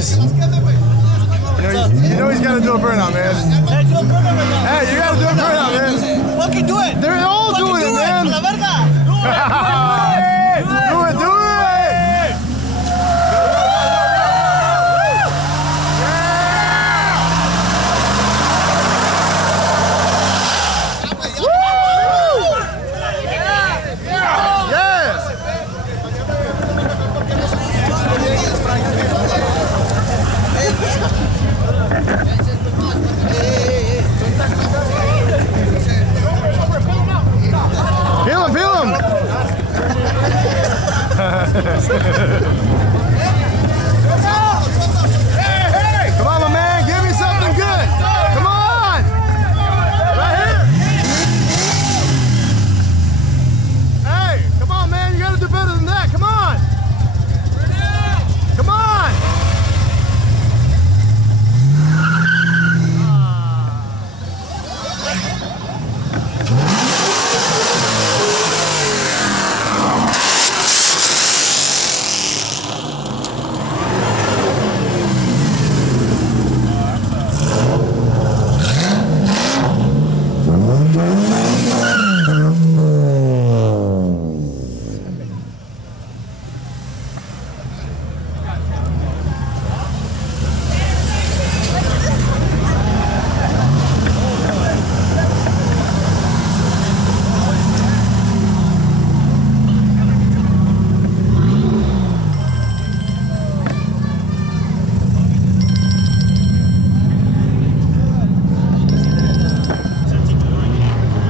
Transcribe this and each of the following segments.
boys. You know he's got to do a burnout, man. Hey, do a burnout right now. Hey, you got to do a burnout, man. Fucking do it. They're all doing it, man. A la verga. Do it, do it. Feel him, feel him! Come on, my man, give me something good! Come on! Right here! Hey, come on, man, you gotta do better than that, come on! Come on!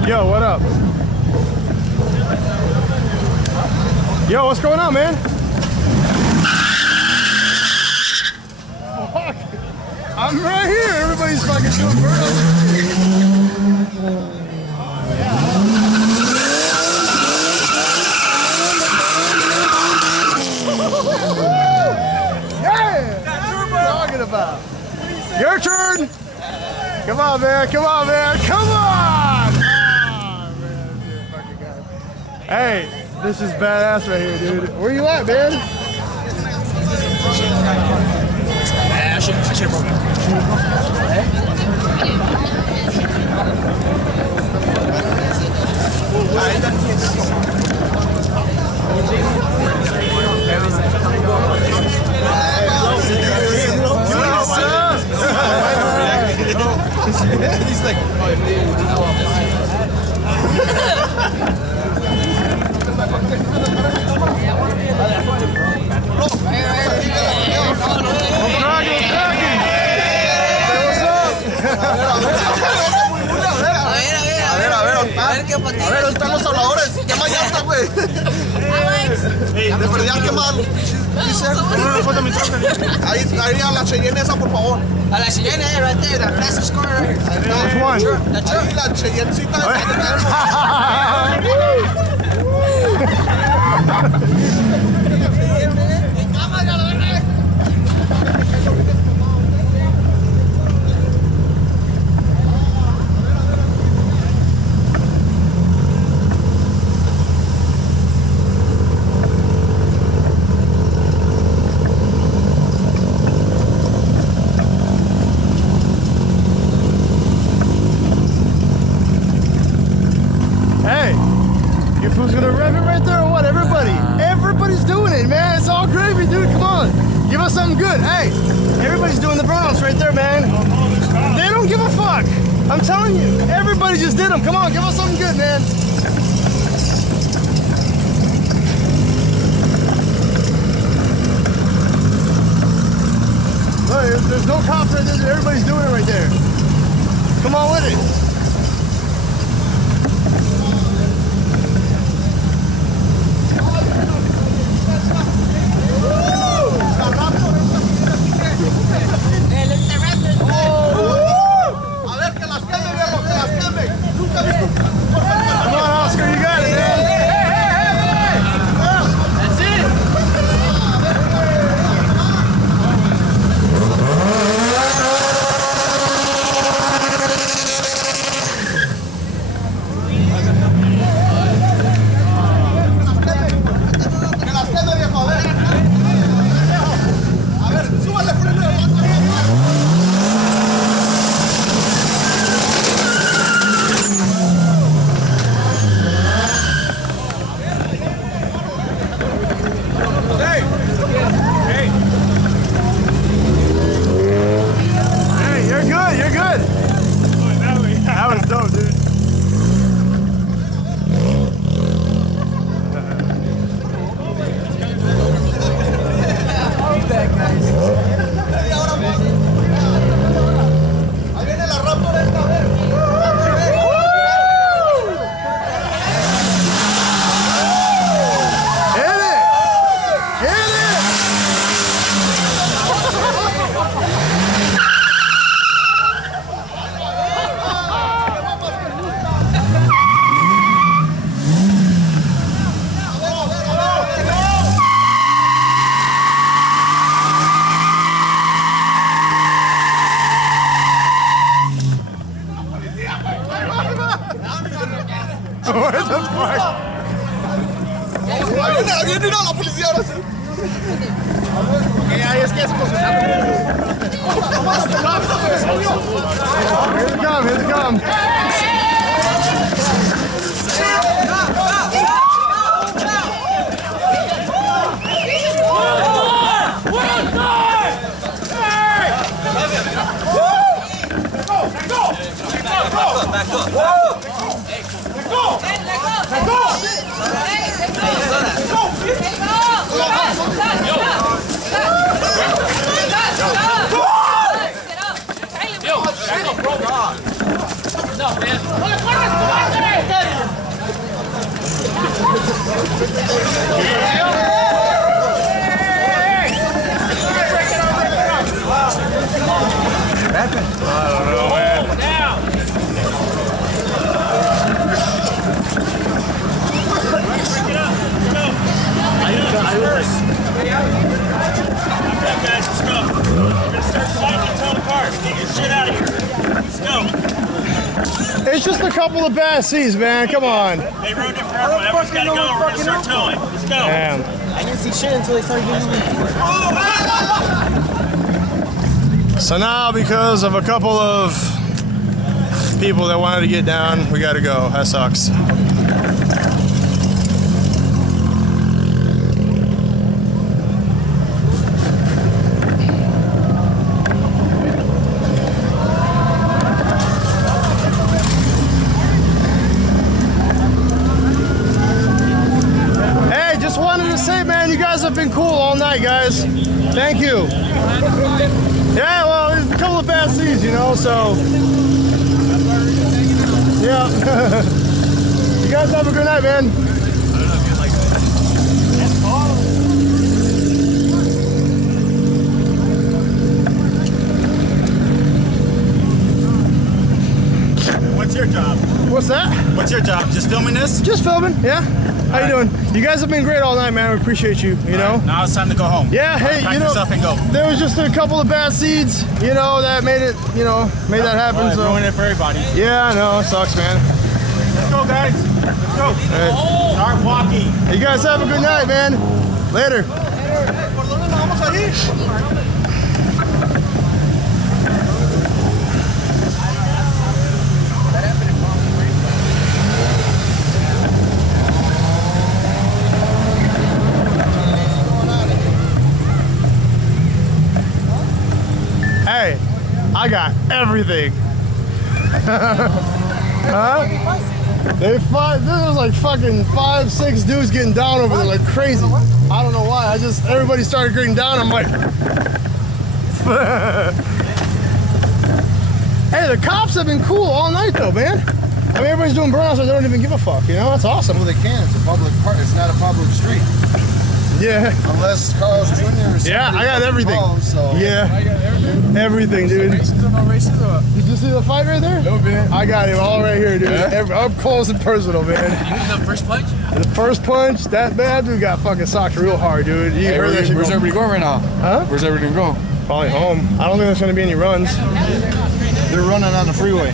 Yo, what up? Yo, what's going on, man? I'm right here. Everybody's fucking doing burnout. Yeah! That's what I'm talking about. Your turn! Come on, man. Come on, man. Come on! Hey, this is badass right here, dude. Where you at, man? He's like, a ver, ¿dónde están los habladores? Llama ya está, güey. De verdad, qué mal. Ahí a la Cheyenne esa, por favor. A la Cheyenne, right there, that fastest car right here. Which one? Ahí la Cheyennecita esa que Who's gonna rev it right there or what? Everybody. Everybody's doing it, man. It's all gravy, dude. Come on. Give us something good. Hey, everybody's doing the burnouts right there, man. They don't give a fuck. I'm telling you. Everybody just did them. Come on, give us something good, man. Look, there's no cops right there. Everybody's doing it right there. Come on with it. es que es Here they come, here they come. It's just a couple of bad seas, man. Come on. They ruined it for everyone. Everyone's got to go. We're going to start towing. Let's go. Damn. I didn't see shit until they started giving me. So now, because of a couple of people that wanted to get down, we got to go. That sucks. You guys have been cool all night, guys. Thank you. Yeah, well, there's a couple of bad seas, you know, so. Yeah. You guys have a good night, man. What's your job? What's that? What's your job? Just filming this? Just filming, yeah. How you doing? You guys have been great all night, man. We appreciate you, you know? Now it's time to go home. Yeah, hey, Pack you know, yourself and go. there was just a couple of bad seeds, you know, that made it, you know, made that happen. Well, So ruined it for everybody. yeah, I know, it sucks, man. Let's go, guys. Let's go. Hey. Start walking. You guys have a good night, man. Later. Hey, I got everything. Huh? There was like fucking 5, 6 dudes getting down over there like crazy. I don't know why. Everybody started getting down. I'm like, hey, the cops have been cool all night though, man. I mean, everybody's doing burnouts, so they don't even give a fuck. You know, that's awesome. Well, they can. It's a public park. It's not a public street. Yeah. Unless Carl's Jr. or Yeah, I got everything. Involved, so. Yeah. I got everything. Everything, dude. Races or no races or what? Did you see the fight right there? No, man. I got it all right here, dude. Yeah? Up close and personal, man. The first punch? The first punch, that bad dude got fucking socked real hard, dude. You heard that shit Where's go- everybody going right now? Huh? Where's everybody going? Probably home. I don't think there's gonna be any runs. They're running on the freeway.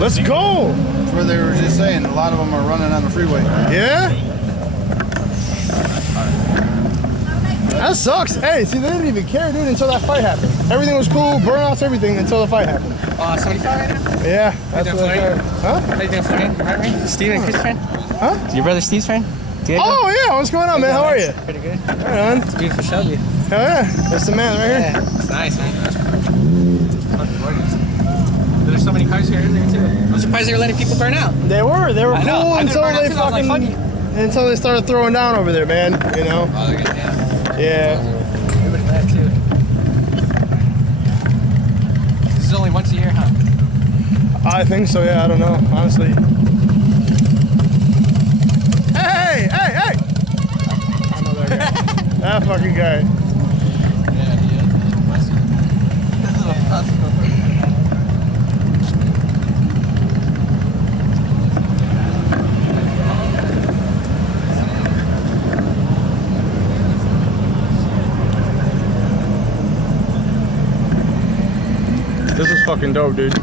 Let's go. That's where they were just saying. A lot of them are running on the freeway. Yeah? That sucks. Hey, see, they didn't even care, dude, until that fight happened. Everything was cool, burnouts, everything, until the fight happened. 75 right now? Yeah, that's doing, what I heard. Huh? How you doing, Florian? Right? Steve and Chris friend? Huh? Your brother Steve's friend? Diego? Oh, yeah, what's going on, man? How are you? Pretty good. Right on. It's a beautiful Shelby. Hell yeah, that's the man right here. Yeah, it's nice, man. There's so many cars here earlier, too. I'm surprised they were letting people burn out. They were I know. cool I until could've they burned out too. I was like, fucking, fuck until they started throwing down over there, man, you know? Oh, they're good, yeah. Yeah. Everybody left, too. This is only once a year, huh? I think so, yeah, I don't know, honestly. Hey! I know that guy. That fucking guy. This is fucking dope, dude.